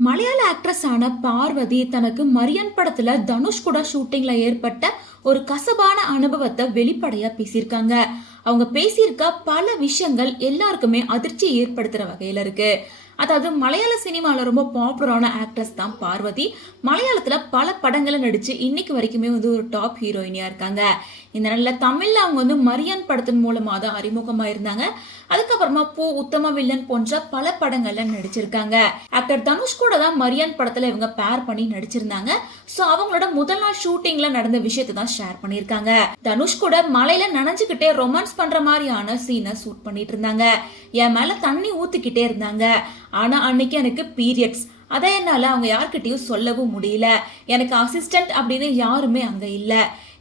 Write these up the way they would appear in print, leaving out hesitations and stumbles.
மலையாள ஆக்ட்ரஸ் ஆன பார்வதி தனக்கு மரியன் படத்துல தனுஷ் கூட ஷூட்டிங்ல ஏற்பட்ட ஒரு கசப்பான அனுபவத்தை வெளிப்படையா பேசியிருக்காங்க. அவங்க பேசியிருக்க பல விஷயங்கள் எல்லாருக்குமே அதிர்ச்சி ஏற்படுத்துற வகையில இருக்கு. அதாவது மலையாள சினிமால ரொம்ப பாப்புலரான ஆக்ட்ரஸ் தான் பார்வதி. மலையாளத்துல பல படங்களை நடிச்சு இன்னைக்கு வரைக்குமே ஒரு டாப் ஹீரோயினியா இருக்காங்க. இந்த நல்ல தமிழ்ல அவங்க மரியன் படத்தின் மூலமா தான் அறிமுகமா இருந்தாங்க. அதுக்கப்புறமா பூ, உத்தம வில்லன் போன்ற பல படங்கள்ல நடிச்சிருக்காங்க. ஆக்டர் தனுஷ் கூட தான் மரியன் படத்துல இவங்க பேர் பண்ணி நடிச்சிருந்தாங்க. சோ அவங்களோட முதல் நாள் ஷூட்டிங்ல நடந்த விஷயத்தை தான் ஷேர் பண்ணிருக்காங்க. தனுஷ் கூட மலையில நனைஞ்சுக்கிட்டே ரொமான்ஸ் பண்ற மாதிரியான சீனை ஷூட் பண்ணிட்டு இருந்தாங்க. என் மேல தண்ணி ஊத்திக்கிட்டே இருந்தாங்க. ஆனா அன்னைக்கு எனக்கு பீரியட்ஸ். அதை என்னால அவங்க யார்கிட்டயும் சொல்லவும் முடியல. எனக்கு அசிஸ்டன்ட் அப்படின்னு யாருமே அங்க இல்ல.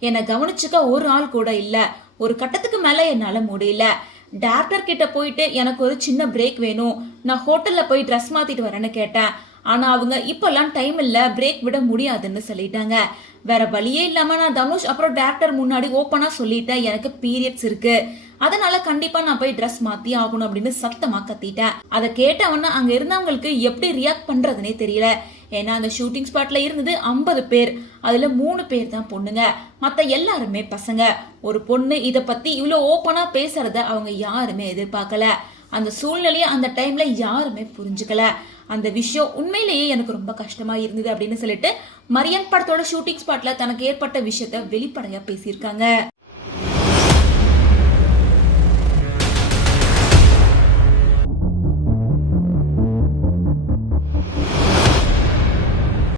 என்னை கவனிச்சுக்க ஒரு ஆள் கூட இல்ல. ஒரு கட்டத்துக்கு மேல என்னால முடியல. டாக்டர் கிட்ட போயிட்டு எனக்கு ஒரு சின்ன பிரேக் வேணும், நான் ஹோட்டல்ல போய் ட்ரெஸ் மாத்திட்டு வரேன்னு கேட்டேன். ஆனா அவங்க இப்பெல்லாம் டைம் இல்ல, பிரேக் விட முடியாதுன்னு சொல்லிட்டாங்க. வேற வழியே இல்லாம நான் தனுஷ் அப்புறம் டாக்டர் முன்னாடி ஓப்பனா சொல்லிட்டேன், எனக்கு பீரியட்ஸ் இருக்கு, அதனால கண்டிப்பா நான் போய் ட்ரெஸ் மாத்தி ஆகணும் அப்படின்னு சத்தமா கத்திட்டேன். அதை கேட்டவொன்னா அங்க இருந்தவங்களுக்கு எப்படி ரியாக்ட் பண்றதுனே தெரியல. ஏன்னா அந்த ஷூட்டிங் ஸ்பாட்ல இருந்தது 50 பேர். அதுல 3 பேர் தான் பொண்ணுங்க, மத்த எல்லாருமே பசங்க. ஒரு பொண்ணு இத பத்தி இவ்வளவு ஓப்பனா பேசுறத அவங்க யாருமே எதிர்பார்க்கல. அந்த சூழ்நிலையை அந்த டைம்ல யாருமே புரிஞ்சுக்கல. அந்த விஷயம் உண்மையிலேயே எனக்கு ரொம்ப கஷ்டமா இருந்தது அப்படின்னு சொல்லிட்டு மரியன் படத்தோட ஷூட்டிங் ஸ்பாட்ல தனக்கு ஏற்பட்ட விஷயத்த வெளிப்படையா பேசியிருக்காங்க.